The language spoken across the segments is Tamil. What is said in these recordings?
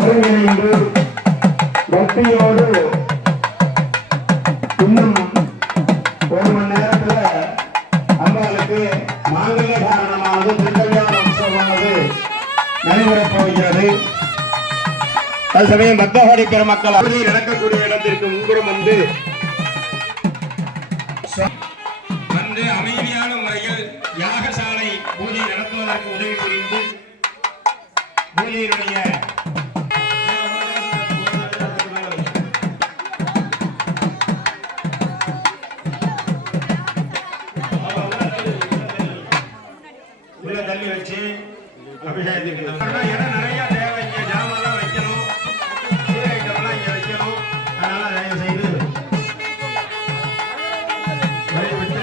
ஒருங்கிணைந்து பக்தியோடு இன்னும் ஒரு மணி நேரத்துல அம்பாளுக்கு மாங்கல்ய காரணமானது திருக்கல்யாண உற்சவமானது நடைபெறப் போகிறது. தற்சமயம் பக்தகோடி பெருமக்கள் அறுதி நடக்கக்கூடிய இடத்திற்கு முன்புறம் வந்து அமைதியான முறையில் யாகசாலை பூஜை நடத்துவதற்கு உதவி புரிந்து பூஜையினுடைய உள்ள தள்ளி வச்சு அபிஷேகத்துக்கு நிறைய தேவைங்க ஜாமெல்லாம் வைக்கணும், ஐட்டம்லாம் இங்க வைக்கணும். அதனால தயவு செய்து வழிவிட்டு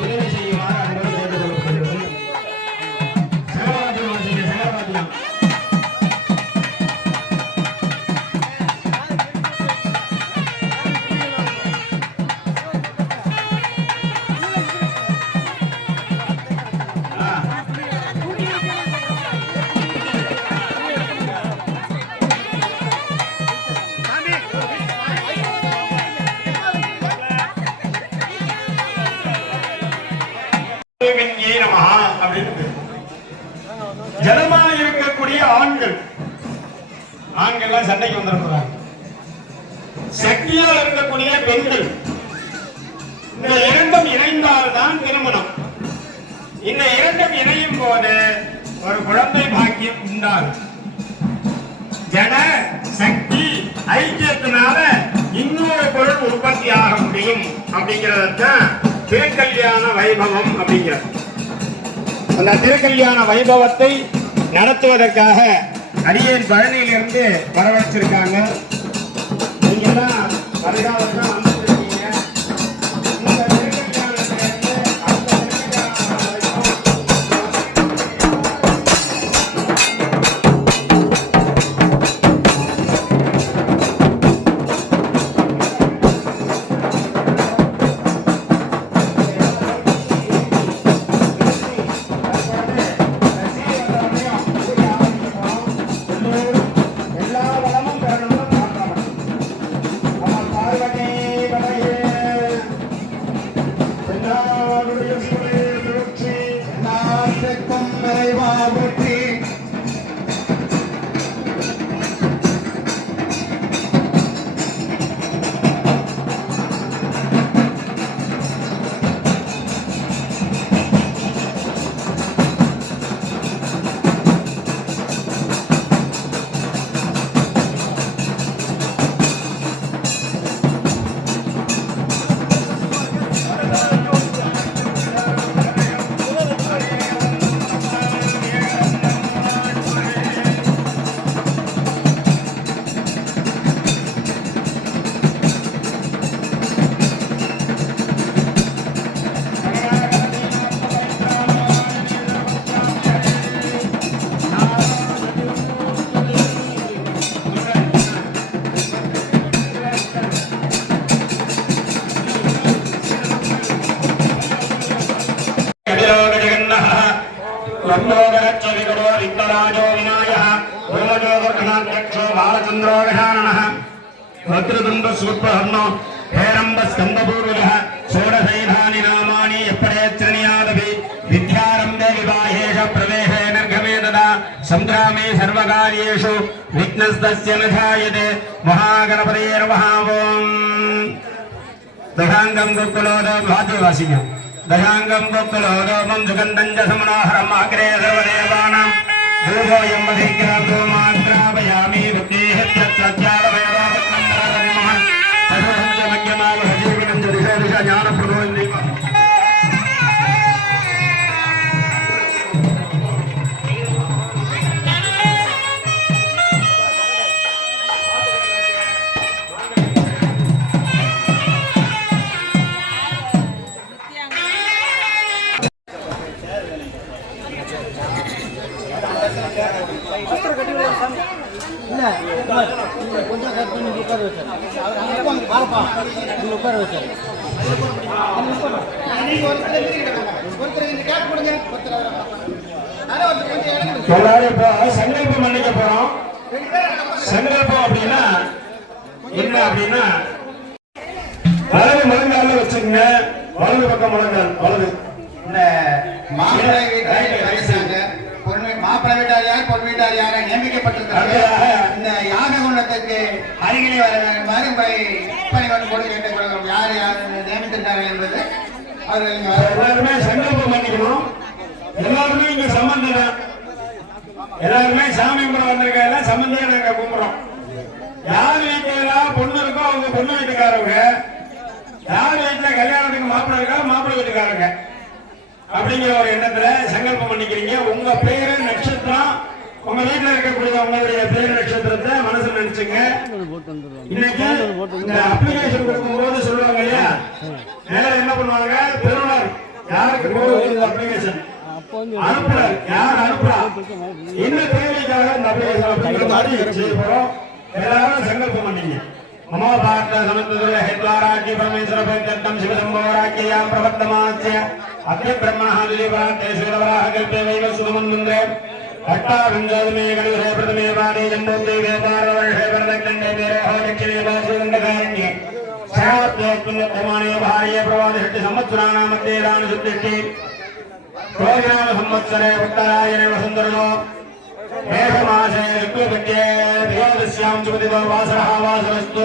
உதவி செய்யுமாறு அன்போடு கேட்டுக் கொள்ளப்படுகிறது. சேவாத்தியம் வாசிங்க, சேவாத்தியம். ஜனமாக இருக்கக்கூடிய ஆண்கள் சண்டைக்கு வந்துடுறாங்க. சக்தியால் இருக்கக்கூடிய பெண்கள், இந்த இரண்டும் இணைந்தால்தான் திருமணம். இந்த இரண்டும் இணையும் போது ஒரு குழந்தை பாக்கியம் உண்டாகும். ஜன சக்தி ஐக்கியத்தினால இன்னொரு பொருள் உற்பத்தி ஆக முடியும். அப்படிங்கிறதான் திருக்கல்யாண வைபவம் அப்படிங்கிறது. அந்த திருக்கல்யாண வைபவத்தை நடத்துவதற்காக அடியேன் பழனியிலிருந்து வரவழைச்சிருக்காங்க. நீங்க தான் வருகாலத்தான் வந்துருக்கீங்க. இந்த திருக்கல்யாணத்திலிருந்து ब्रह्मोदरच्च विकटो वित्तराजो विनायः ओमजो वर्धनाध्यक्षो बालचन्द्रो गजाननः वक्रतुण्ड सूत्रहर्णो हेरम्ब स्कन्दपूर्वजः षोडशैधानि नामानि यप्परेत्रणियादपि विद्यारम्भे विवाहेश प्रवेशे निर्गमे तदा संग्रामे सर्वकार्येषु विघ्नस्तस्य न जायते महागणपतेर्वः ओम् दशाङ्गं गोकुलोदो भाग्यवासिनः दशाङ्गं गोकुलोदोमं सुगन्धं च समनोहरम् अग्रे सर्वदेवानां भूभोऽयं वधिग्राभो मात्रापयामि बुद्धेः त्यक्त्यादवैवावत्नं नरकर्मः तदोहं च मध्यमावहजीविनं च दिशो दिश ज्ञानप्रदो கொஞ்சம் கருத்து உட்கார வச்சார் பாருப்பா நீங்க உட்கார வச்சார் எல்லாரும் இப்போ சங்கல்பம் பண்ணிக்க போறோம். சங்கல்பம் அப்படின்னா என்ன அப்படின்னா வலது முழங்கால வச்சுங்க, வலது பக்கம் முழங்கால் வலது. இந்த மாப்பிள்ளை வீட்டார் யார் பொன் வீட்டார் யாரை நியமிக்கப்பட்டிருக்கிறாங்க. இந்த யாக குண்டத்துக்கு அருகிலே வர மாதிரி பணி வந்து கொடுக்க கேட்டுக்கொள்கிறோம். யார் யார் நியமித்திருக்கார்கள் என்பது அவர்கள் எல்லாருமே சங்கல்பம் பண்ணிக்கணும். எல்லாருமே இங்க சம்பந்தம், எல்லாருமே சாமி கும்பிட வந்திருக்காங்க. சம்பந்தம் நாங்க கும்பிடுறோம். யார் வீட்டுல பொண்ணு இருக்கோ அவங்க பொண்ணு வீட்டுக்காரங்க, யார் வீட்டுல கல்யாணத்துக்கு மாப்பிள்ளை இருக்கா மாப்பிள்ளை வீட்டுக்காரங்க அப்படிங்கிற ஒரு எண்ணத்துல சங்கல்பம் பண்ணிக்கிறீங்க. உங்க பேரு நட்சத்திரம், உங்க வீட்டுல இருக்கக்கூடிய உங்களுடைய பேரு நட்சத்திரத்தை மனசுல நினைச்சுங்க. இன்னைக்கு இந்த அப்ளிகேஷன் கொடுக்கும் போது சொல்லுவாங்க இல்லையா, மேல என்ன பண்ணுவாங்க, பெறுநர் யாருக்கு போகுது அப்ளிகேஷன், அனுப்புனர் யார் அனுப்புறா, என்ன தேவைக்காக இந்த அப்ளிகேஷன் செய்ய போறோம். எல்லாரும் சங்கல்பம் பண்ணீங்க. ममो भारत समन्तुल्य हेद्वाराज्य परमेश्वर भक्तम शिव संभवराज्ञयां प्रवर्तमानस्य अद्य ब्रह्मणः दिलीपरात्रे श्रीवराह कल्पे वैव सुमन्मन्द्रे अट्टाविंशोदमे गणुरे प्रथमे वादे जम्बोद्वीपे पार्ववर्षे वरदखण्डे मेरोः दक्षिणे वासुगन्धकारण्ये सहस्रोत्तमाने भार्ये प्रवादषट्टि संवत्सराणां मध्ये दानशुद्धिष्टि रोहिणाम संवत्सरे उत्तरायणे वसुन्धरणो मेघमासे ऋग्वेदे देवदस्यां सुपतितो वासरः वासरस्तु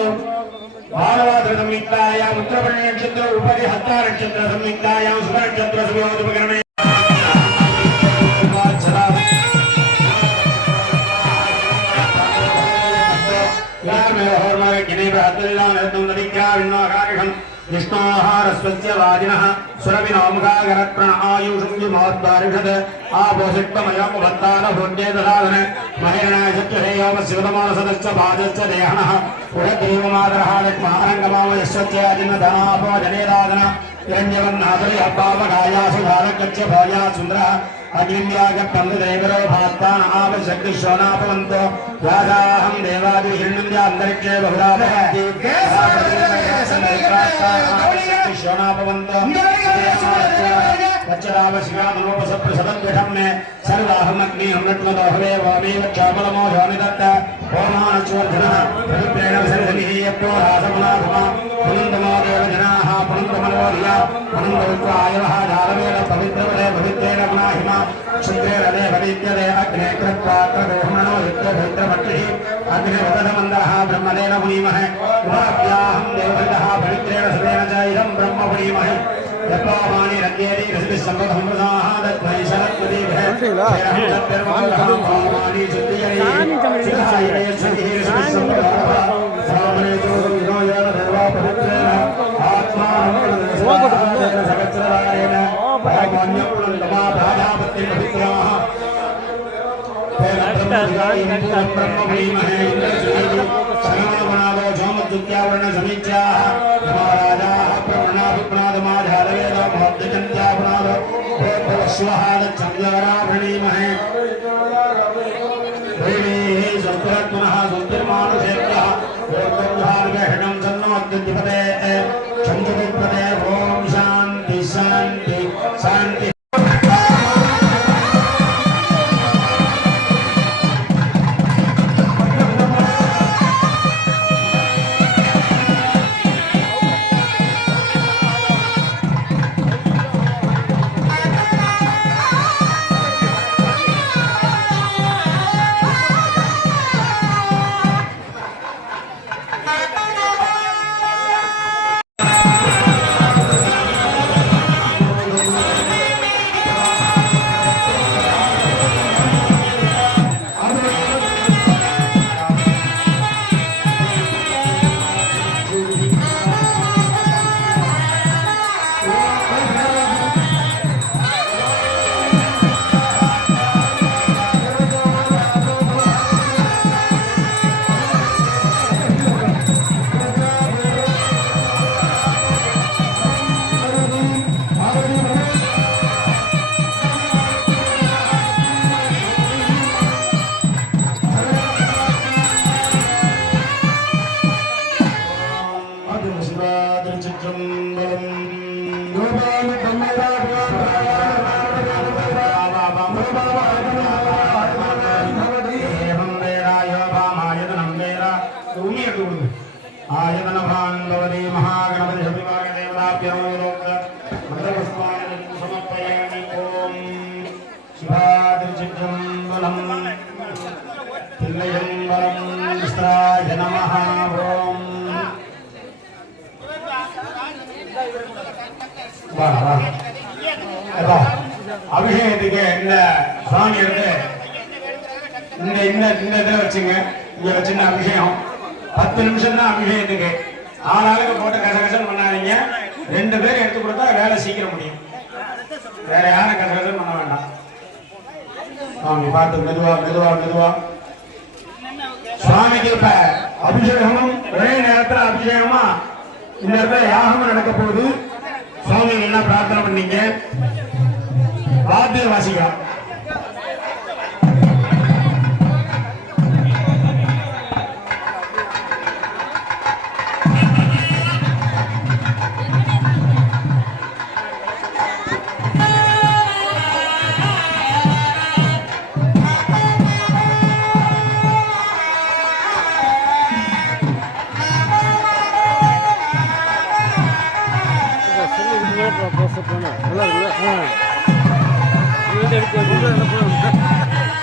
बालवासर संयुक्तायां उत्तरपर्ण नक्षत्र उपरि हस्ता नक्षत्र संयुक्तायां शुभ नक्षत्र सुयोगोपकरणे विष्णोहारस्वस्य वाजिनः सुरभिनोमुखागरत्रण आयुषुंजि महद्वारिषद आपोषिक्तमयमुभत्तानभोज्ये ददाधन महिरणाय सत्यहेयोमस्युतमानसदश्च भाजश्च देहनः पुरद्रीवमादरः लक्ष्मारङ्गमामयश्च अजिन्नधनापोजनेदाधन हिरण्यवर्णादरि अपापगायासु धारकच्च भोजा सुन्दरः अग्निव्यागप्तन्देवरो भात्तान आवशक्तिशोनापवन्तो राजाहं देवादिहिरण्यं अन्तरिक्षे बहुलाभः शोणापवन्तो वच्चरावशिवादनोपसप्रसदद्विषम्ने सर्वाहमग्निहं नट्मतो हवे वामेव क्षामलमो योनिदत्त ओमानचोर्धनः प्रभुप्रेण विसर्जनिः यप्यो रासमुनाभमा पुनन्दमो देवजनाः पुनन्दमनोधिया पुनन्दवित्वायवः जालवेन पवित्रवदे पवित्रेण पुनाहिमा शुद्रेरदे भविद्यदे अग्ने कृत्वात्रदोहमनो युक्तभवित्रभट्टिः अग्निवदधमन्दः ब्रह्मदेन पुनीमहे उपाभ्याहं देवभृतः पवित्रेण सदेन च इदं ब्रह्म पुनीमहे यत्पामानि रज्ञेति रसिभिः सम्पदसम्प्रदाः दत्मै शरत्वदीभे तेरहं तत्तिर्महामानि शुद्धियैः शुद्धायैः शुद्धिः रसिभिः सम्प्रदाः सामने चोदमिनो येन देवा पवित्रेण आत्मानं सहस्रवारेण परमान्यपुरन्दमा प्राजापत्ति पवित्राः ब्रह्म पुनीमहे इन्द्रश्रीः सर्वगुणादो सोमदुत्यावर्ण समीच्याः महाराजाः प्रवृणाभिप्रादमाधारवेदो महद्यजन्त्यावृणादो भोस्वहाद चन्द्रावृणीमहे वैदेः सत्वरत्मनः सन्तिर्मानुषेभ्यः ओर्गोद्धार्गहिणं सन्नोद्युतिपते चन्द्रविपते ॐ शान्ति शान्ति शान्ति இதுக்கு இந்த சுவாமி இருந்து இந்த இந்த இந்த இதில் வச்சுங்க. இங்க வச்சுன்னா அபிஷேகம் 10 நிமிஷம் தான் அபிஷேகத்துக்கு. ஆளாளுக்கு போட்டு கசகசம் பண்ணாதீங்க. 2 பேர் எடுத்து கொடுத்தா வேலை சீக்கிரம் முடியும். வேற யாரும் கசகசம் பண்ண வேண்டாம். சுவாமி பார்த்து மெதுவா மெதுவா மெதுவா. சுவாமிக்கு இப்ப அபிஷேகமும் ஒரே நேரத்தில் அபிஷேகமா இந்த இடத்துல யாகமும் நடக்க போகுது. சுவாமி என்ன பிரார்த்தனை பண்ணீங்க? வாத்திய வாசிக்கலாம்.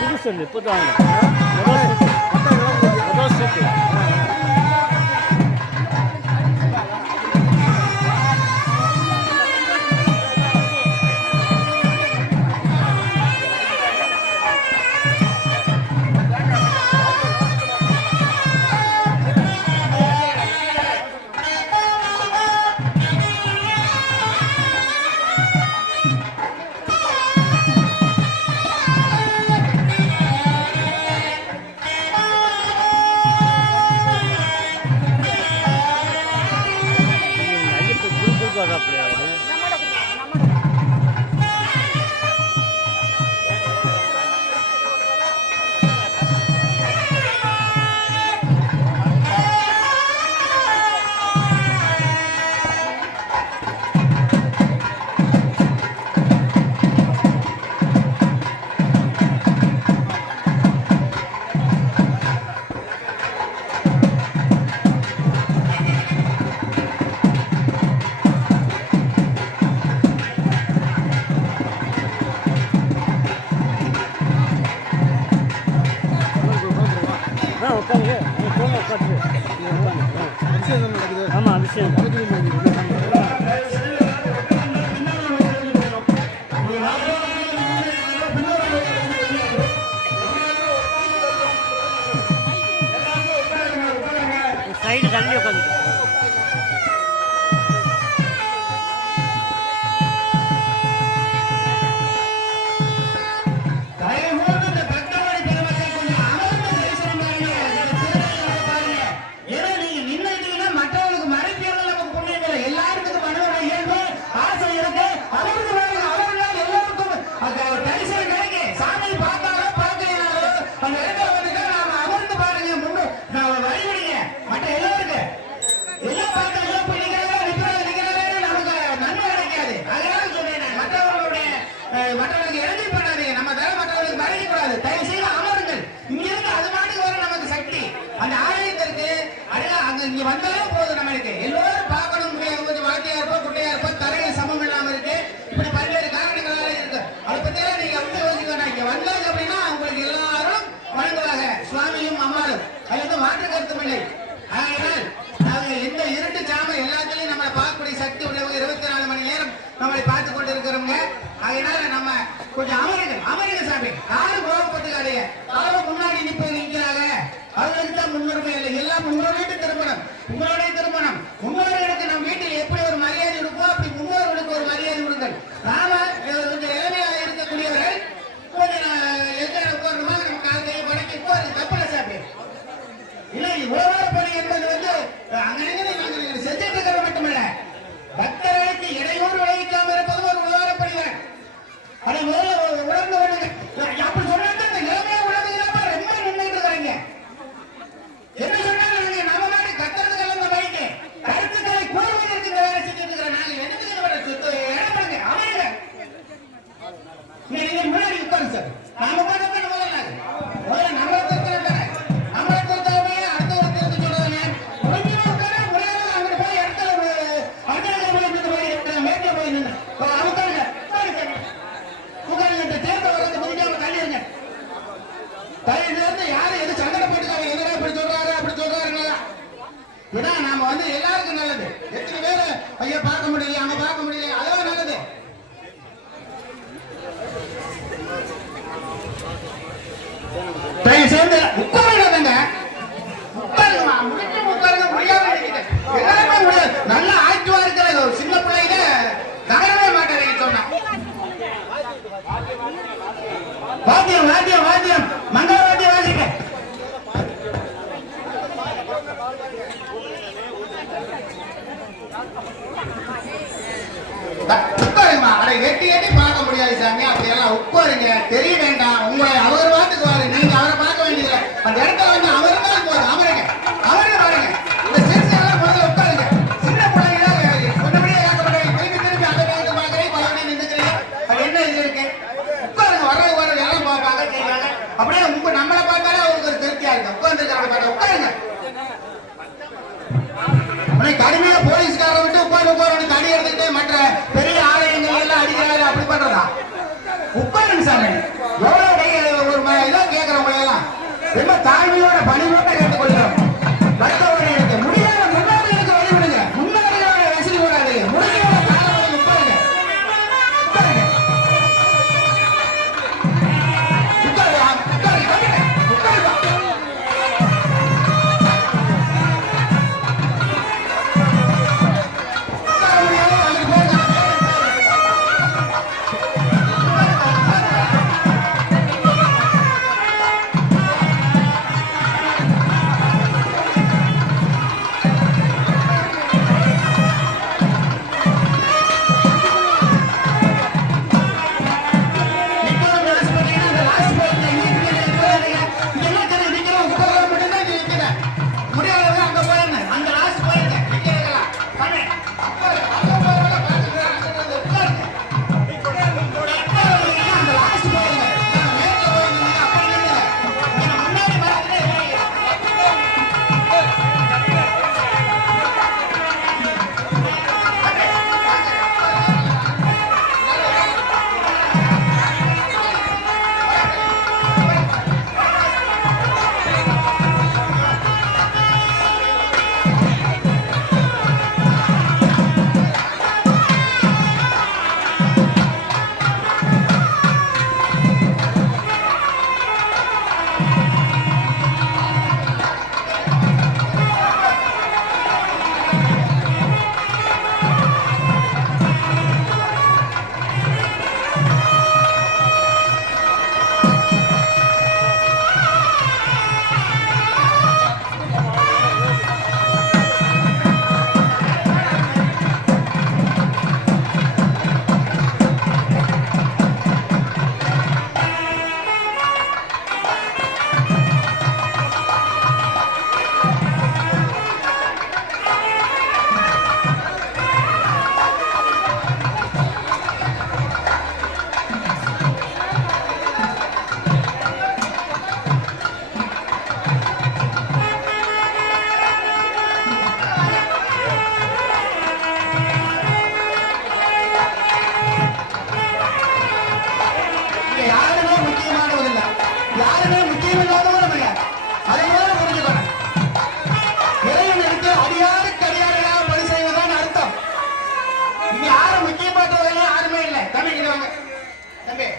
புதுசு இப்போதான் ஆமா அபிஷேகம் சைடு தள்ளி உட்காந்து மற்றவர்களுக்கு எழுதி பண்ணாதீங்க. நம்ம தர மற்றவர்களுக்கு மறைக்க கூடாது. தயவு செய்து அமருங்கள். இங்கிருந்து அது மாட்டுக்கு வர நமக்கு சக்தி. அந்த ஆலயத்திற்கு அங்க இங்க வந்தாலே போதும். நம்மளுக்கு எல்லோரும் பார்க்கணும். கொஞ்சம் வாத்தியா இருப்போம், குட்டையா இருப்போம், தரையில் சமம் இல்லாம இருக்கு. இப்படி பல்வேறு காரணங்களால இருக்கு. அதை பத்தி நீங்க வந்து யோசிக்கணும். இங்க வந்தாங்க அப்படின்னா உங்களுக்கு எல்லாரும் வழங்குவாங்க. சுவாமியும் அம்மாரும் அது வந்து மாற்று கருத்தும் இல்லை. அதனால் நாங்க எந்த இருட்டு ஜாம எல்லாத்திலையும் நம்மளை பார்க்கக்கூடிய சக்தி உள்ளவங்க 24 மணி நேரம் நம்மளை பார்த்து கொண்டு இருக்கிறவங்க. அதனால நம்ம கொஞ்சம் அமருங்க சாமி. யாரும் கோபப்பட்டுக்காதீங்க. யாரும் முன்னாடி நிற்கிறாங்க. அவர்களுக்கு தான் முன்னுரிமை இல்லை. எல்லாம் உங்களோட திருமணம், உங்களுடைய திருமணம். முன்னோர்களுக்கு நம் வீட்டில் எப்படி ஒரு மரியாதை கொடுப்போம் அப்படி முன்னோர்களுக்கு ஒரு மரியாதை கொடுங்கள். நாம கொஞ்சம் இளமையாக இருக்கக்கூடியவர்கள் கொஞ்சம் எங்க உட்காரணுமா நம்ம காலையை வடக்கி உட்காரு தப்புல சாமி. இல்லை உழவார பணி என்பது வந்து அங்கே நாங்கள் செஞ்சுட்டு இருக்கிற மட்டுமல்ல, பக்தர்களுக்கு இடையூறு விளைவிக்காம இருப்பது ஒரு உழவார பணிதான். அதை முதல்ல உணர்ந்து கொள்ளுங்க. அப்படி சொன்னாங்க அந்த இளமையா உணர்ந்துக்கிறப்ப ரொம்ப நின்றுட்டு இருக்காங்க. என்ன சொன்னாங்க? நம்ம நாடு கத்துறதுக்கு எல்லாம் பைக்கு கருத்துக்களை கூறுவதற்கு இந்த வேலை செஞ்சுட்டு இருக்கிற நாங்க எதுக்கு இடப்படுங்க அமைங்க. நீங்க முன்னாடி உட்காருங்க சார். நாம பார்த்து முதல்ல நம்மளை திருத்த நம்மளை திருத்தாவே அடுத்த ஒரு திருத்த சொல்றாங்க. ஒழுங்கினா உட்கார முறையாக அங்கிட்டு போய் இடத்துல போய் மேற்க போய் நின்று உட்காருங்க உட்காருங்க. தேர்தல் வரது முடிஞ்சாம தள்ளிடுங்க. தள்ளிட்டு யாரும் எது சங்கட போட்டுக்காங்க. எதிராக இப்படி சொல்றாரு அப்படி சொல்றாருங்களா? இதான் நாம வந்து எல்லாருக்கும் நல்லது. எத்தனை பேரு ஐயா பார்க்க முடியல, அங்க பார்க்க முடியல, அதெல்லாம் நல்லது. சேர்ந்து உட்காருங்க உட்காருங்கம்மா உட்காருங்க முடியாம எல்லாருமே முடியாது நல்லா ஆக்டிவா இருக்கிற சின்ன பிள்ளைங்க நகரவே மாட்டேன் சொன்னா வாத்தியம் வாத்தியம் வாத்தியம் மங்கள வாத்தியம் வாசிக்க உட்காருங்கம்மா அதை எட்டி எட்டி பார்க்க முடியாது சாமி அப்படியெல்லாம் உட்காருங்க தெரிய வேண்டாம் உங்களை அவர் பார்த்துக்கு வாரு நீங்க அவரை பார்க்க வேண்டியதில்லை அந்த இடத்துல வந்து அவர் தான் போகுது அமருங்க அவரு பாருங்க இந்த சிறுசு எல்லாம் முதல்ல உட்காருங்க சின்ன பிள்ளைங்க சொன்னபடியே ஏற்கப்பட்ட திரும்பி திரும்பி அதை வேக பார்க்கறேன் பலவடி நின்றுக்கிறேன் அது என்ன இது இருக்கு உட்காருங்க வர்றது எல்லாம் பார்க்க செய்வாங்க அப்படியே உங்க நம்மளை பார்த்தாலே அவங்களுக்கு ஒரு திருப்தியா இருக்கு உட்கார்ந்துருக்காங்க பாருங்க உட்காருங்க கடுமையா போலீஸ்காரரை விட்டு உட்கார்ந்து தடி எடுத்துக்கிட்டு மற்ற பெரிய ஆலயங்கள் எல்லாம் அடிக்கிறாரு அப்படி பண்றதா உட்காருங்க சாமி எவ்வளவு ஒரு இதா கேட்கிறவங்க எல்லாம் ரொம்ப தாழ்மையோட பணிவோட கேட்டுக்கொள்கிறோம் மற்றவர்களுக்கு முடியாத முன்னாடிகளுக்கு வழி விடுங்க முன்னாடியோட வசதி கூடாது முடியாத காலம் உட்காருங்க உட்காருங்க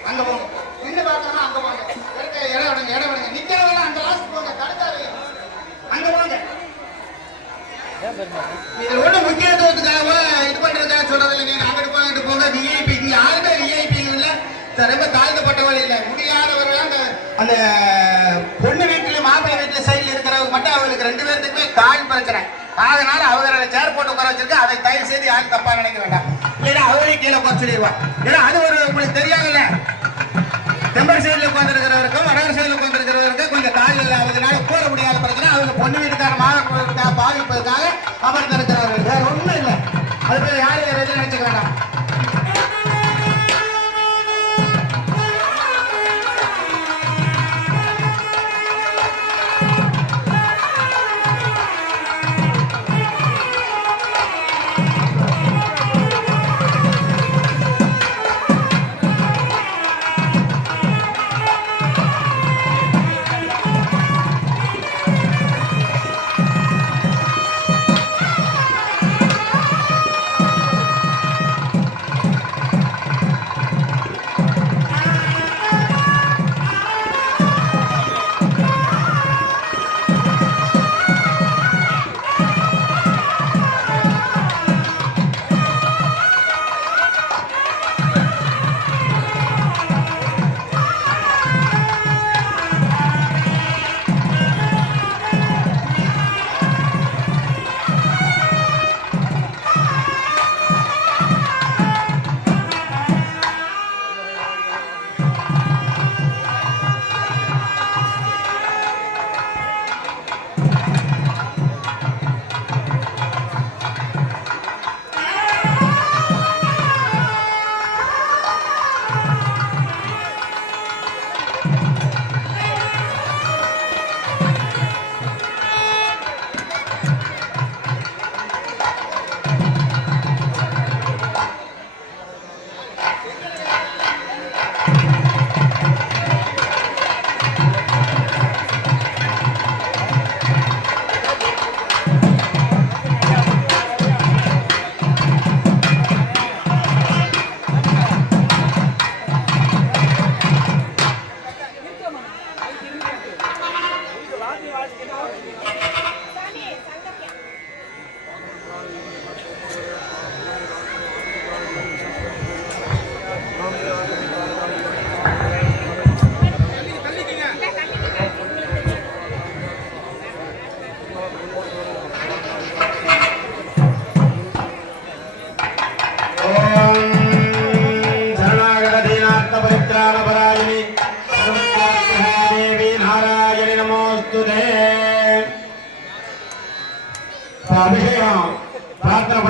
அங்க போங்க நின்று பார்க்கணும் அங்க போங்க இடம் விடுங்க நிக்கிற வேணா அங்க லாஸ்ட் போங்க தடுக்காது அங்க போங்க இது ஒண்ணு முக்கியத்துவத்துக்காக இது பண்றதுக்காக சொல்றது இல்லை நீங்க அங்கிட்டு போங்க இங்கிட்டு போங்க விஐபி இங்க யாருமே விஐபி இல்ல ரொம்ப தாழ்த்தப்பட்டவர்கள் இல்லை முடியாதவர்கள் அந்த பொண்ணு வீட்டுல மாப்பிள்ளை வீட்டுல சைடுல இருக்கிறவங்க மட்டும் அவங்களுக்கு 2 பேருக்குமே கால் பிரச்சனை அதனால அவரை சேர் போட்டு உட்கார வச்சிருக்கு அதை தயவு செய்து யாரும் தப்பா நினைக்க வேண்டாம் இல்லைன்னா அவரே கீழே குறைச்சிடுவா ஏன்னா அது ஒரு உங்களுக்கு தெரியாதுல்ல தெம்பர் சைடுல உட்காந்துருக்கிறவருக்கும் வடவர் சைடுல உட்காந்துருக்கிறவருக்கும் கொஞ்சம் கால் அதனால கூற முடியாத பிரச்சனை அவங்க பொண்ணு வீட்டுக்கார மாவட்ட பாதிப்பதற்காக அமர்ந்திருக்கிறார்கள் வேற ஒண்ணும் இல்லை அது போய் யாரும் எதுவும் நினைச்சுக்க வேண்டாம்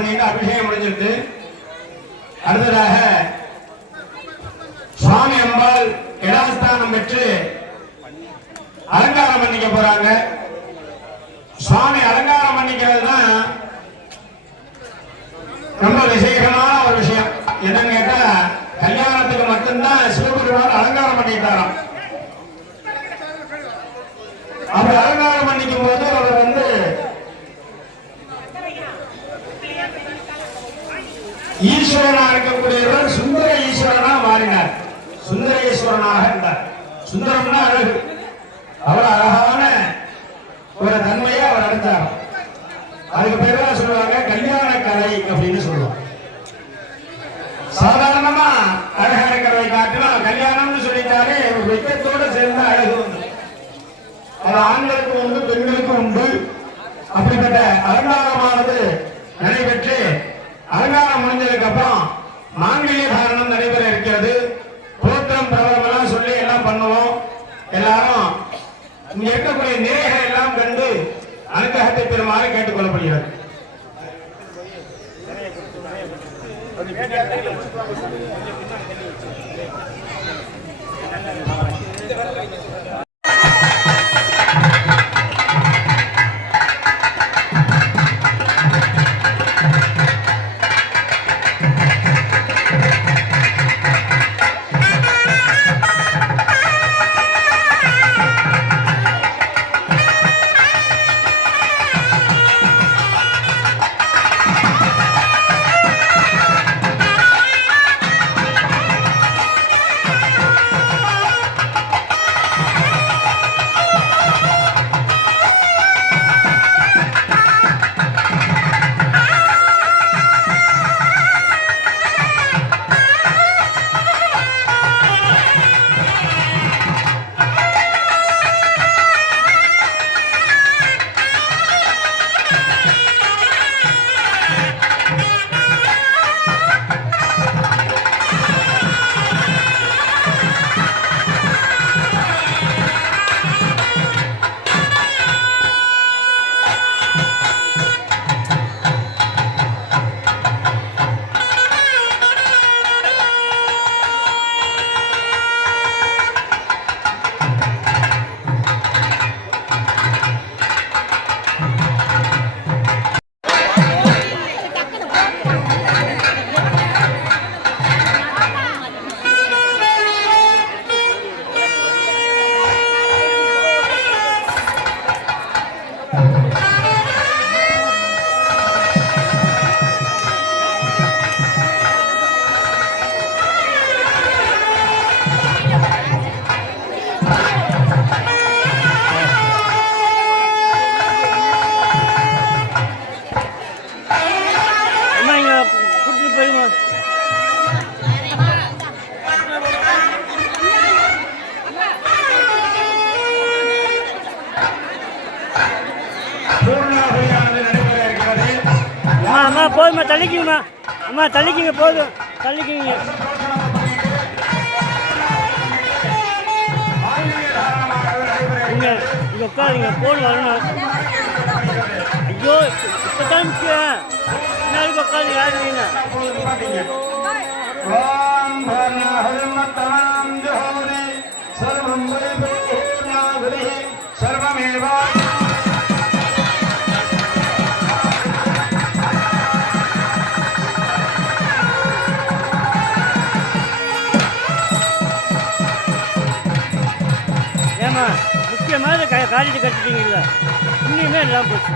பண்ணிட்டு அபிஷேகம் முடிஞ்சிருக்கு. அடுத்ததாக சுவாமி அம்பாள் இடஸ்தானம் பெற்று அலங்காரம் பண்ணிக்க போறாங்க. சுவாமி அலங்காரம் பண்ணிக்கிறது தான் ரொம்ப விசேஷமான ஒரு விஷயம். என்னன்னு கேட்டா கல்யாணத்துக்கு மட்டும்தான் சிவபெருமான் அலங்காரம் பண்ணிட்டாராம். அப்படி அலங்காரம் பண்ணிக்கும் போது அவர் ஈஸ்வரனா இருக்கக்கூடியவர் சுந்தர ஈஸ்வரனா மாறினார். சுந்தர ஈஸ்வரனாக இருந்தார். சுந்தரம்னா அழகு. அவர் அழகான ஒரு தன்மையை அவர் அடுத்தார். அதுக்கு பேர் சொல்லுவாங்க கல்யாண கலை அப்படின்னு சொல்லுவாங்க. சாதாரணமா அழகா இருக்கிறதை காட்டிலும் கல்யாணம்னு சொல்லிட்டாலே வெக்கத்தோடு சேர்ந்த அழகு உண்டு. அது ஆண்களுக்கு உண்டு, பெண்களுக்கு உண்டு. அப்படிப்பட்ட அலங்காரமானது நடைபெற்று அலங்காரம் முடிஞ்சதுக்கு அப்புறம் மாங்கல்ய தாரணம் நடைபெற இருக்கிறது. தோற்றம் பிரபலம் எல்லாம் சொல்லி எல்லாம் பண்ணுவோம். எல்லாரும் இங்க இருக்கக்கூடிய நிறைகளை எல்லாம் கண்டு அனுகிரகத்தை பெறுமாறு கேட்டுக் கொள்ளப்படுகிறது. அம்மா போதுமா, தள்ளிக்குங்கம்மா. அம்மா தள்ளிக்கிங்க, போதும் தள்ளிக்கிங்க. இங்கே உட்காருங்க, போன் வரணும். ஐயோ இப்போ தான் முக்கியம். நாளைக்கு உட்காந்து யாருங்க சர்வமேவா முக்கியமாக காலிட்டு கட்டிட்டீங்களா? இன்னுமே எல்லாம் போச்சு.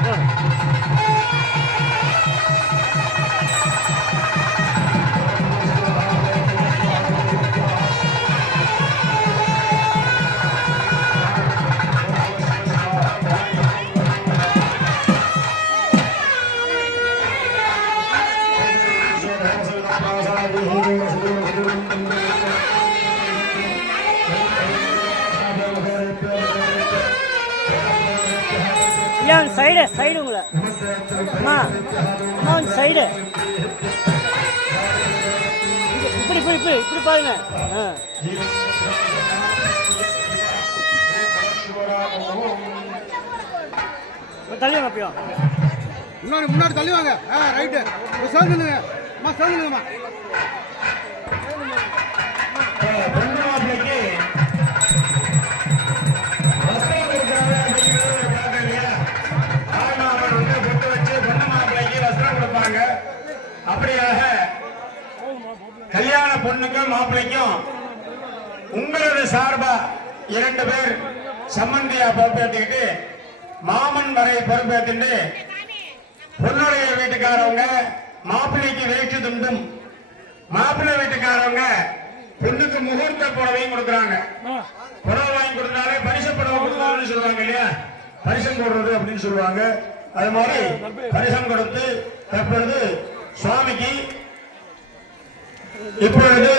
சைடு உங்களை அம்மா அம்மா சைடு இப்படி இப்படி இப்படி இப்படி பாருங்க. தள்ளி அப்பயும் முன்னாடி தள்ளி வாங்க. ரைட்டு. சேர்ந்துங்க. சேர்ந்துங்கம்மா. பொண்ணு மாப்பிள்ளைக்கு வஸ்திரம் கொடுக்குறாங்க அப்படிங்கிறது பார்க்க இல்லையா? ஆழ்மாமன் வந்து பொட்டு வச்சு பொண்ணு மாப்பிள்ளைக்கு வஸ்திரம் கொடுப்பாங்க. அப்படியாக கல்யாண பொண்ணுக்கும் மாப்பிள்ளைக்கும் உங்களது சார்பா 2 பேர் சம்பந்தியா பொறுப்பேற்றுக்கிட்டு மாமன் வரை பொறுப்பேற்றுட்டு பொண்ணுடைய வீட்டுக்காரவங்க மாப்பிள்ளைக்கு வேற்று துண்டும், மாப்பிள்ளை வீட்டுக்காரவங்க பொண்ணுக்கு முகூர்த்த புடவையும் கொடுக்குறாங்க. புடவை வாங்கி கொடுத்தாலே பரிசு புடவை கொடுத்தாலும் சொல்லுவாங்க இல்லையா? பரிசம் போடுறது அப்படின்னு சொல்லுவாங்க. அது மாதிரி பரிசம் கொடுத்து தற்பொழுது சுவாமிக்கு இப்பொழுது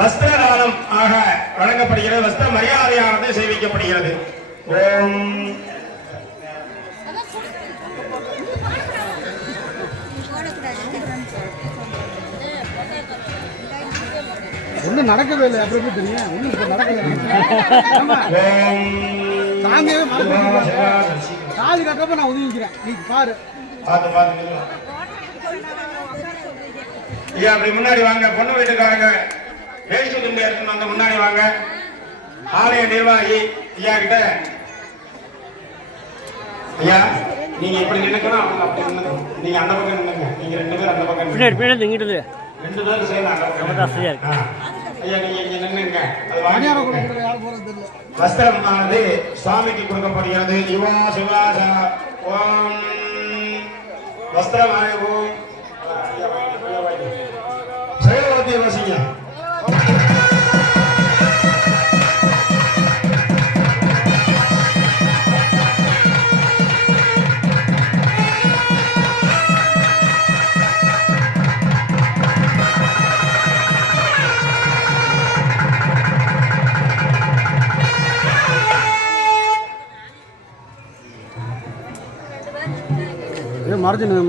வஸ்திர தானம் ஆக வழங்கப்படுகிறது. வஸ்திர மரியாதையானது சேவிக்கப்படுகிறது. ஓம் ஒன்றும் நடக்கவே இல்லை. அப்படி எப்படி தெரியும்? ஒன்றும் இப்போ நடக்கவே சாமியாவே மறந்து காலி கட்டுறப்ப நான் உதவிக்கிறேன். நீ பாரு. ஐயா அப்படி முன்னாடி வாங்க. பொண்ணு வீட்டுக்காரங்க வேஷ்டி துண்டு எடுத்துன்னு வந்து முன்னாடி வாங்க. ஆலய நிர்வாகி ஐயா கிட்ட ஐயா நீங்க இப்படி நினைக்கணும், அவங்க அப்படி நினைக்கணும். நீங்க அந்த பக்கம் நின்னுங்க. நீங்க 2 பேரும் அந்த பக்கம் பின்னாடி பின்னாடி இங்கிட்டு 2 பேரும் சேர்ந்து ஐயா நீங்க இங்க நின்னுங்க. அது வாங்கி வஸ்திரம் ஆனது சுவாமிக்கு கொடுக்கப்படுகிறது. யுவா சிவாச ஓம் வஸ்திரம் ஆயோம் செயல்படுத்திய வசிங்க.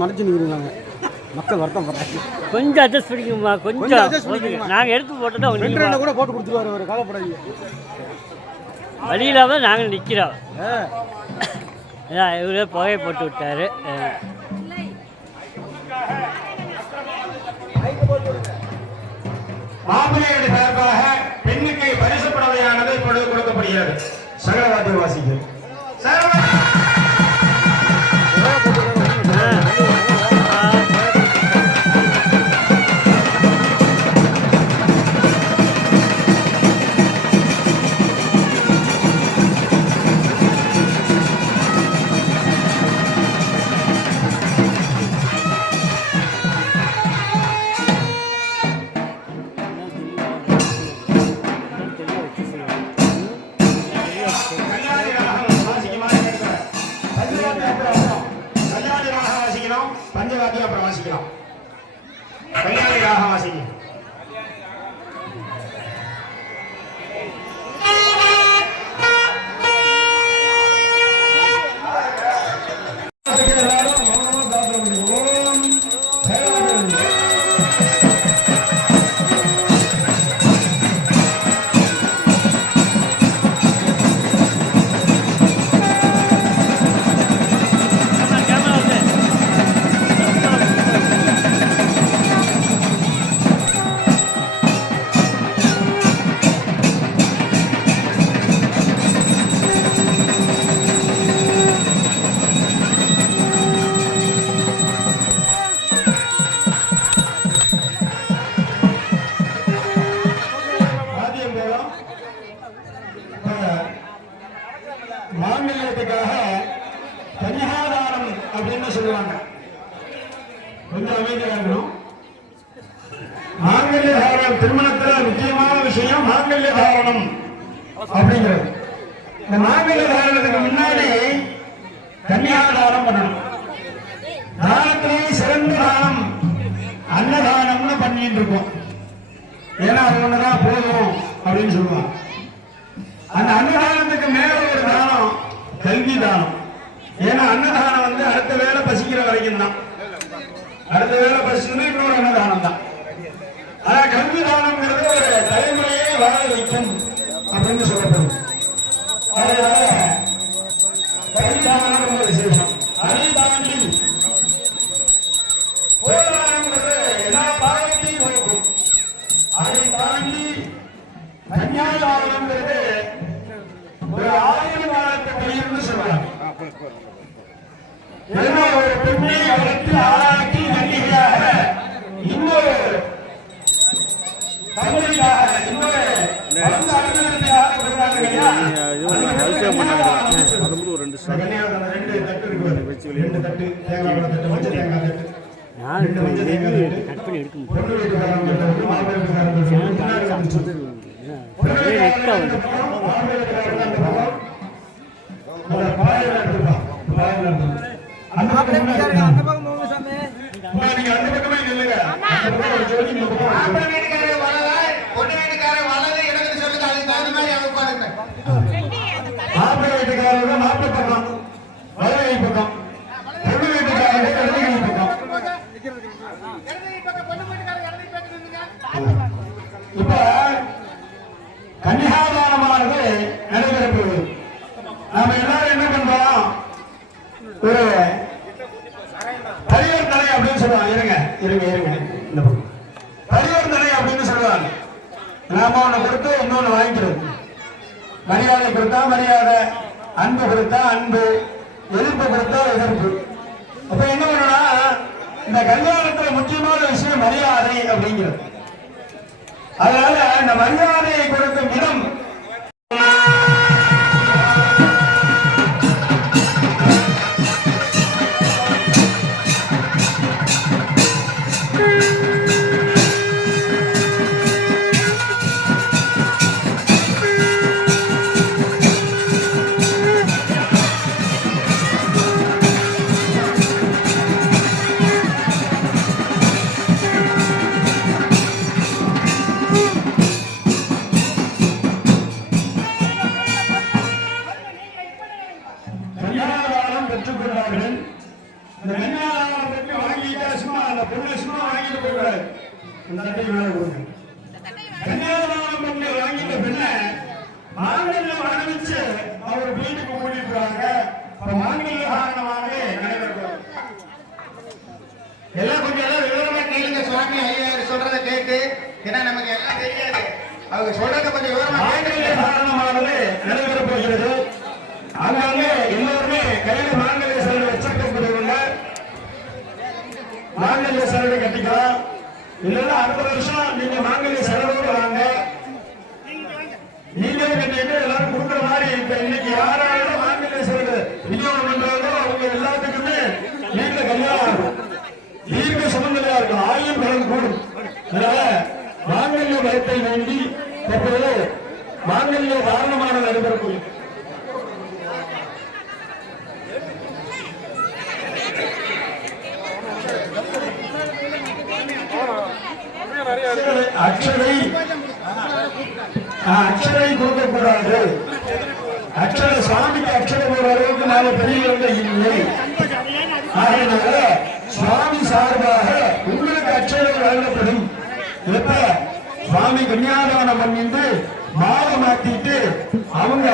மறைச்சு நிற்கிறாங்க. மக்கள் வருத்தம் பண்றாங்க. கொஞ்சம் அட்ஜஸ்ட் பண்ணிக்கோமா. கொஞ்சம் நாங்கள் எடுத்து போட்டதா ஒன்று கூட போட்டு கொடுத்துருவாரு. ஒரு காலப்படாது வழியில்லாம நாங்கள் நிற்கிறோம். இவரே புகையை போட்டு விட்டாரு. மாப்பிள்ளைയുടെ சார்பாக பெண்ணுக்கு பரிசு புடவையானது இப்பொழுது கொடுக்கப்படுகிறது. சகலவாத்திய வாசிக்கு பஞ்சவாத்தியம் அப்புறம் வாசிக்கலாம். கல்யாணி ராகம் வாசிக்கலாம். மாங்கல்யத்துக்காக கன்னியாதானம் அப்படின்னு சொல்லுவாங்க. கொஞ்சம் அமைதியாக இருக்கணும். மாங்கல்ய தாரணம் திருமணத்துல முக்கியமான விஷயம் மாங்கல்ய தாரணம் அப்படிங்கிறது. இந்த மாங்கல்ய தாரணத்துக்கு முன்னாடி கன்னியாதானம் பண்ணணும். தானத்திலேயே சிறந்த தானம் அன்னதானம்னு பண்ணிட்டு இருக்கோம். ஏன்னா அது ஒண்ணுதான் போதும் அப்படின்னு சொல்லுவாங்க. அந்த அன்னதானத்துக்கு மேல ஒரு தானம் கல்வி தானம். ஏன்னா அன்னதானம் வந்து அடுத்த வேளை பசிக்கிற வரைக்கும் தான். அடுத்த வேளை பசிச்சுன்னா இன்னொரு அன்னதானம் தான். ஆனா கல்வி தானம்ங்கிறது ஒரு தலைமுறையே வாழ வைக்கும் அப்படின்னு சொல்லப்படும். அதனால கல்வி தானம் ரொம்ப விசேஷம். அதை தாண்டி ஏன்னா ஒரு பெண்ணை வளர்த்து ஆளாக்கி நன்றியாக இன்னொரு தந்தையாக இன்னொரு அலுவலகத்தியாக கொடுக்குறாங்க இல்லையா? கன்னியாகுமரி ரெண்டு தட்டு இருக்கு. ரெண்டு தட்டு தேங்காய் தட்டு மஞ்சள் தேங்காய் தட்டு நான் ரெண்டு மஞ்சள் தேங்காய் தட்டு கட் பண்ணி எடுக்க முடியும். பொண்ணு வீட்டுக்காரங்க தட்டு மாப்பிள்ளை வீட்டுக்காரங்க தட்டு முன்னாடி வந்துச்சு. பொண்ணு வீட்டுக்காரங்க தட்டு மாப்பிள்ளை வீட்டுக்காரங்க தட்டு அந்த பாயல எடுத்துப்பான். பாயல எடுத்துப்பான். அந்த பக்கம் நீங்க அந்த பக்கமே நில்லுங்க. அந்த பக்கம் ஒரு ஜோடி இந்த பக்கம் ஒரு ஜோடி. மாப்பிள்ளை வீட்டுக்காரர் வலது, பொண்ணு வீட்டுக்காரர் வலது, இடது சொல்லுங்க. அதுக்கு தகுந்த மாதிரி அவங்க உட்காருங்க. மாப்பிள்ளை வீட்டுக்காரங்க மாப்பிள்ளை பக்கம் வலது கை பக்கம், பொண்ணு வீட்டுக்காரங்க இடது கை பக்கம். இப்ப கன்னிகாதானமானது நடைபெறப்போகுது. நாம எல்லாரும் என்ன பண்றோம்? ஒரு பரிவர்த்தனை அப்படின்னு சொல்லுவாங்க. இருங்க இருங்க இருங்க இந்த பக்கம் பரிவர்த்தனை அப்படின்னு சொல்லுவாங்க. நாம ஒண்ணு கொடுத்து இன்னொன்னு வாங்கிக்கிறது. மரியாதை கொடுத்தா மரியாதை, அன்பு கொடுத்தா அன்பு, எதிர்ப்பு கொடுத்தா எதிர்ப்பு. அப்ப என்ன பண்ணணும்னா இந்த கல்யாணத்துல முக்கியமான விஷயம் மரியாதை அப்படிங்கிறது. அதனால இந்த மரியாதையை கொடுக்கும் விதம் கன்னியாதானம் பெற்றுக் கொண்டார்கள். இந்த கன்னியாதானம் பெற்று வாங்கிட்டா சும்மா அந்த பொண்ணு சும்மா வாங்கிட்டு போகிறாரு. இந்த அட்டை மேல கொடுங்க. கன்னியாதானம் பண்ணி வாங்கிட்ட பெண்ணை மாங்கல்யம் அணிவிச்சு அவர் வீட்டுக்கு கூட்டிட்டு போறாங்க. அப்ப மாங்கல்ய காரணமாக நடைபெறும். எல்லாம் கொஞ்சம் எல்லாம் விவரமா கேளுங்க. சுவாமி ஐயர் சொல்றதை கேட்டு, ஏன்னா நமக்கு எல்லாம் தெரியாது. அவங்க சொல்றதை கொஞ்சம் விவரமா மாங்கல்ய கேட்டு காரணமானது நடைபெறப் போகிறது. அங்கங்கே எல்லோருமே கையில மாங்கல்ய சரடு வச்சிருக்கக்கூடியவங்க மாங்கல்ய சரடு கட்டிக்கலாம். இல்லைன்னா அடுத்த வருஷம் நீங்க மாங்கல்ய சரடோடு வாங்க. நீங்களே கட்டிட்டு எல்லாரும் கொடுக்குற மாதிரி இப்ப இன்னைக்கு யாராலும் மாங்கல்ய சரடு விநியோகம் பண்றாங்களோ அவங்க எல்லாத்துக்குமே வீட்டுல கல்யாணம் ஆகும். தீர்க்க சுமங்கலியா இருக்கும். ஆயுள் பலன் கூடும். அதனால மாங்கல்ய பலத்தை வேண்டி தற்போது மாங்கல்ய காரணமான நடைபெறக்கூடிய அக்ஷரை கொடுக்கக்கூடாது. அக்ஷர சுவாமிக்கு அக்ஷரை போற அளவுக்கு நாம பெரியவர்கள் இல்லை. ஆகையினால சுவாமி சார்பாக உங்களுக்கு அக்ஷரை வழங்கப்படும். எப்ப சுவாமி கன்னியாதானம் பண்ணிட்டு மாலை மாத்திட்டு அவங்க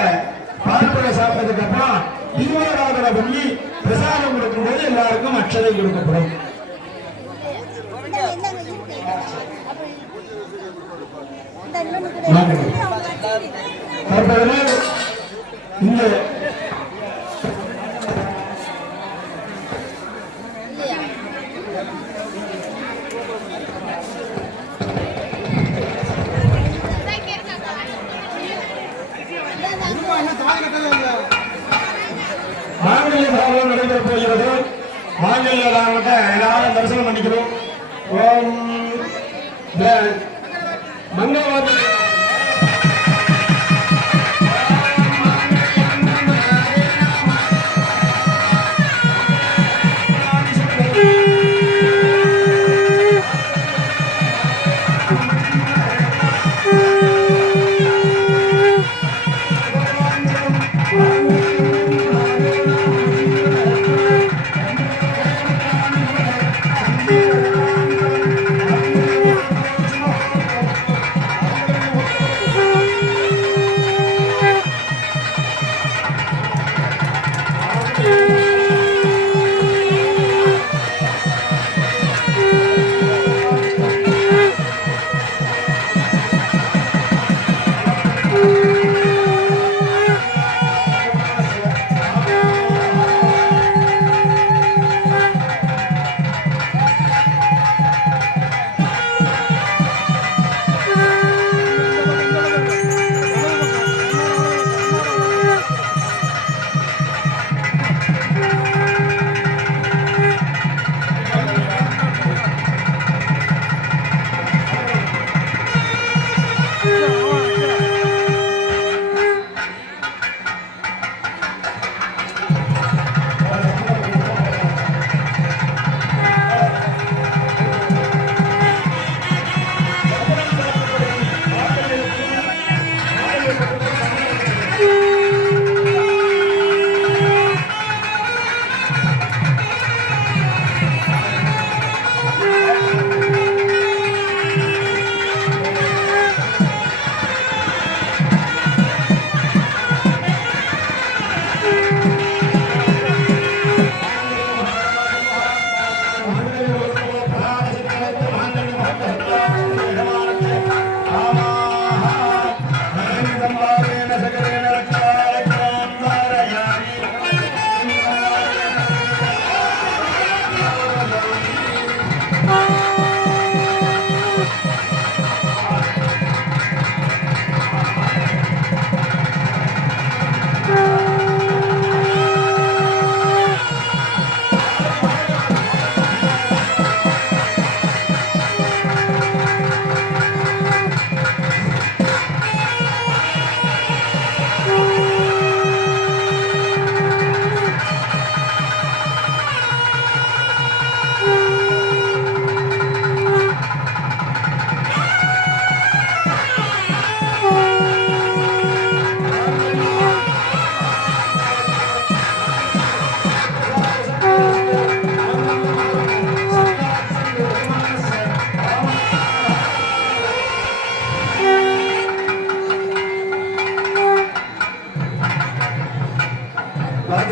பால்பழ சாப்பிட்டதுக்கு அப்புறம் தீபாராதனை பண்ணி பிரசாதம் கொடுக்கும் போது எல்லாருக்கும் அக்ஷரை கொடுக்கப்படும். தற்போது இந்த மாங்கல்ய தானம் நடைபெறப் போகிறது. மாங்கல்ய தானத்தை எல்லாரும் தரிசனம் பண்ணிக்கிறோம். ஓம் மங்களவாதி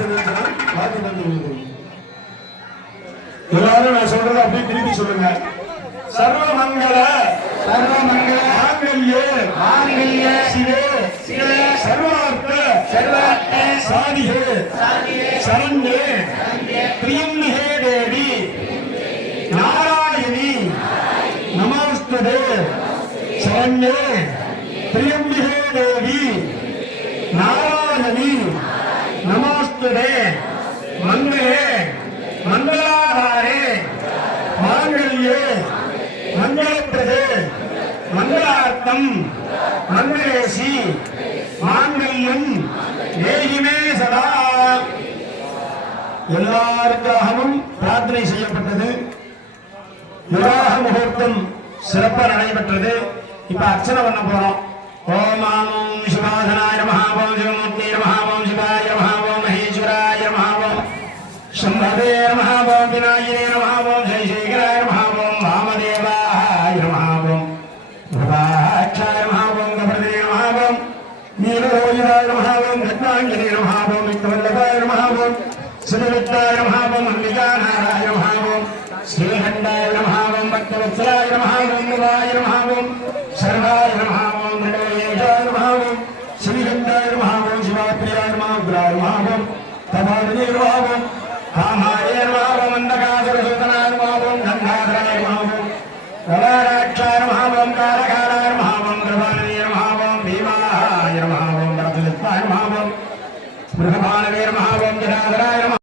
வாழ்த்து தந்து விடுகிறேன். எல்லாரும் நான் சொல்றதை அப்படியே திருப்பி சொல்லுங்க. சர்வமங்கள மாங்கல்ய சிவே சர்வார்த்த சாதிஹே சரண்யே பிரியம்ஹே தேவி நாராயணி நமஸ்துதே சரண்யே பிரியம்ஹே தேவி நாராயணி நமஸ்துதே மங்களே மங்களாதாரே மாங்கல்யே மங்களப்பிரதே மங்களார்த்தம் மங்களேசி மாங்கல்யம் தேகிமே சதா. எல்லாருக்காகவும் பிரார்த்தனை செய்யப்பட்டது. விவாக முகூர்த்தம் சிறப்பாக நடைபெற்றது. இப்ப அர்ச்சனை பண்ண போறோம். ஓம் ஆமோம் சிவாசனாய நமஹ ஓம் சிவமூர்த்தி நமஹ ஓம் சிவாய நமஹ ஓம் மகேஸ்வராய நமஹ ஓம் शंभवे नमः ओम विनायके नमः ओम जयशेखराय नमः ओम वामदेवाय नमः ओम भवाक्षाय नमः ओम गणपतये नमः ओम नीललोहिताय नमः ओम रत्नांजने नमः ओम विष्णुवल्लभाय नमः ओम श्रीविद्याय नमः ओम अंबिकानाथाय नमः ओम श्रीखंडाय नमः ओम भक्तवत्सलाय नमः ओम निवाय नमः ओम सर्वाय नमः ओम नृणाय नमः ओम श्रीखंडाय नमः ओम शिवाप्रियाय नमः उग्राय नमः ओम तमालये नमः ओम कामाय नमः ओम अंधकासुरसूदनाय नमः ओम गंगाधराय नमः ओम गवाराक्षाय नमः ओम कालकालाय नमः ओम कृपालये नमः ओम भीमाय नमः ओम भरतलिप्ताय नमः ओम बृहभानवे नमः ओम जटाधराय नमः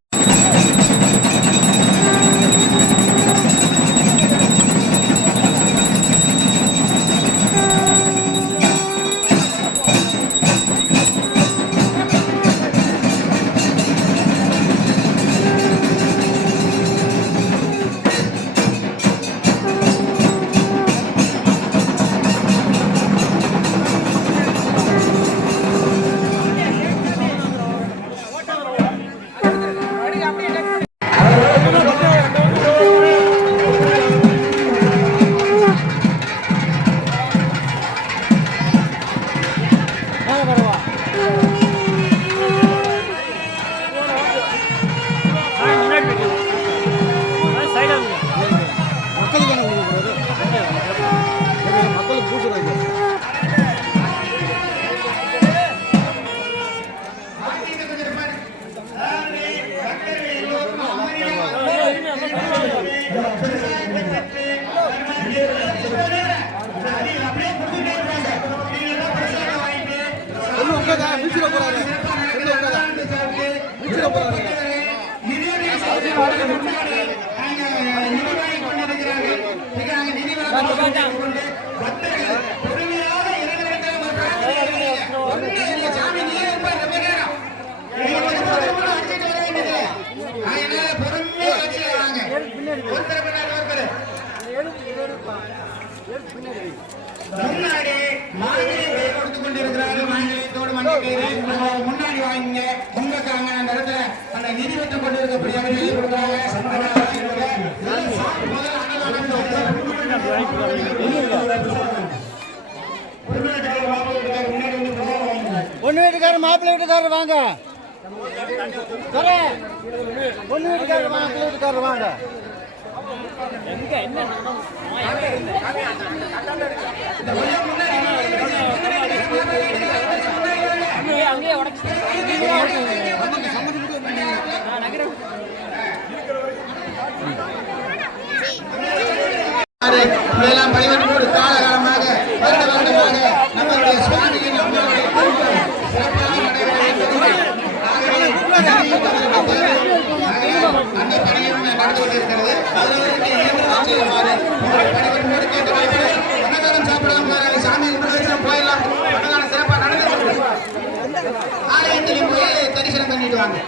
முன்னாடி மாநிலத்தை கொடுத்து கொண்டிருக்கிறார்கள். மாநிலத்தோடு முன்னாடி வாங்க உங்களுக்காங்க அந்த இடத்துல அந்த நிதி பெற்றுக் கொண்டிருக்கக்கூடிய கொடுக்குறாங்க. பொண்ணு வீட்டுக்காரர் மாப்பிள்ளை வீட்டுக்காரர் வாங்க. பொண்ணு வீட்டுக்காரர் மாப்பிள்ளை வீட்டுக்காரர் வாங்க. இதெல்லாம் பரிவர்த்தனோடு காலகாலமாக வருடமாக நம்மளுடைய சுவாமியின் அந்த பணியும் நடந்து கொண்டிருக்கிறது. அன்னதானம் சாப்பிடலாம், சாமி போயிடலாம். அன்னதானம் சிறப்பாக நடந்து ஆலயத்திலும் போய் தரிசனம் பண்ணிட்டு வாங்க.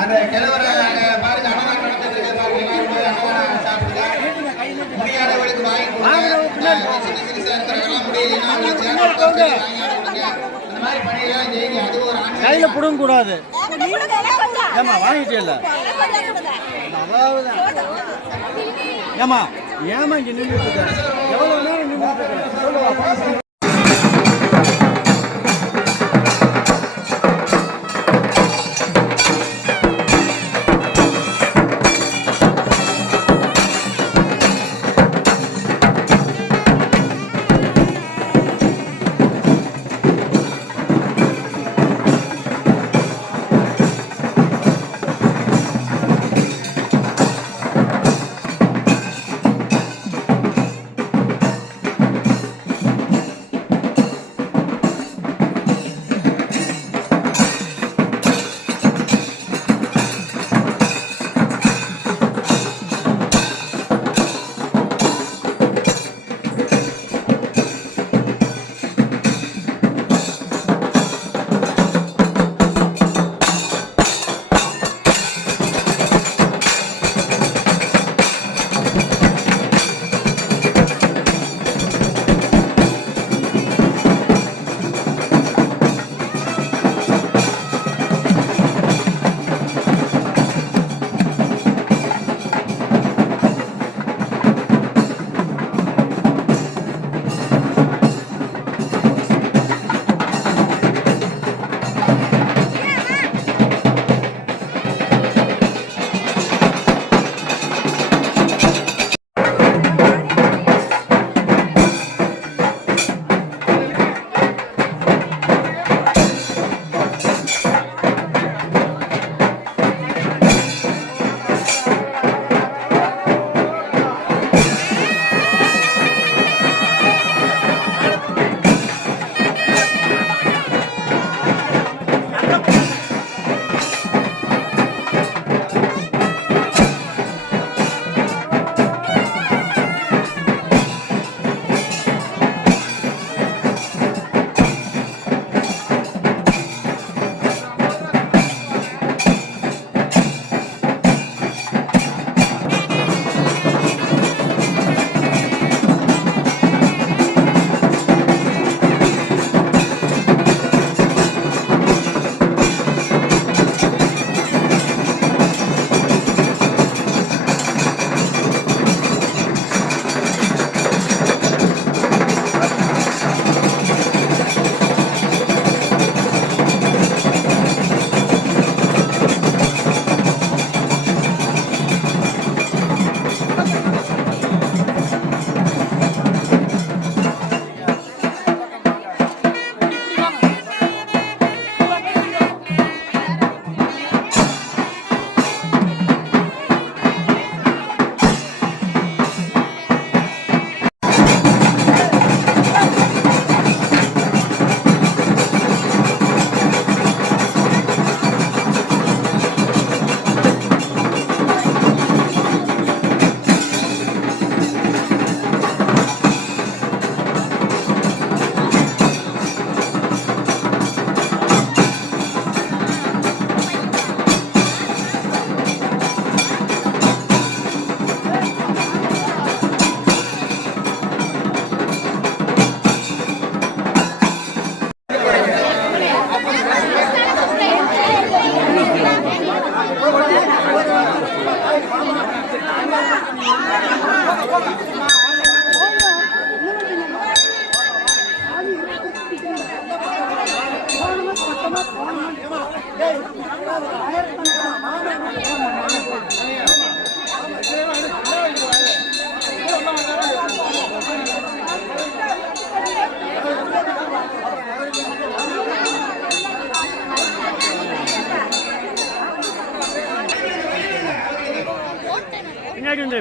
அந்த கிழவரை பாருங்க அன்னதானம் நடத்திட்டு இருக்காரு பாருங்க. எல்லாரும் போய் அன்னதானம் சாப்பிடுங்க. முடியாதவர்களுக்கு வாங்கி கொடுங்க. சின்ன இருக்கிறவங்கலாம் முடியலைன்னா அந்த மாதிரி பணியெல்லாம் செய்யுங்க. அது ஒரு கையில் பிடுங்க கூடாது. ஏமா வாங்கிட்டே இல்லை ஏமா ஏமா இங்கே நின்றுட்டு எவ்வளோ நேரம் நின்றுட்டு சொல்லுவா.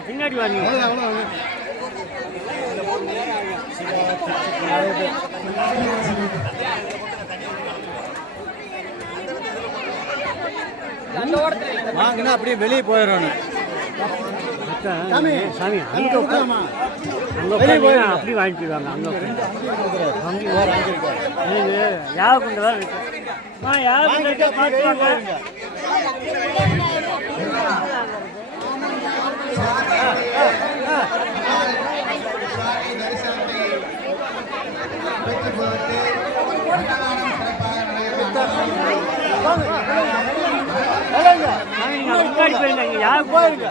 பின்னாடி வாங்க. வாங்கினா அப்படியே வெளியே போயிடணும். சாமி அங்கே அங்கே போய் அப்படி வாங்கிடுவாங்க அங்கே யாவை கொண்டு தான் இருக்கு யாவை கொண்டு பார்த்துவாங்க முன்னாடி போயிருங்க யாவை போயிருங்க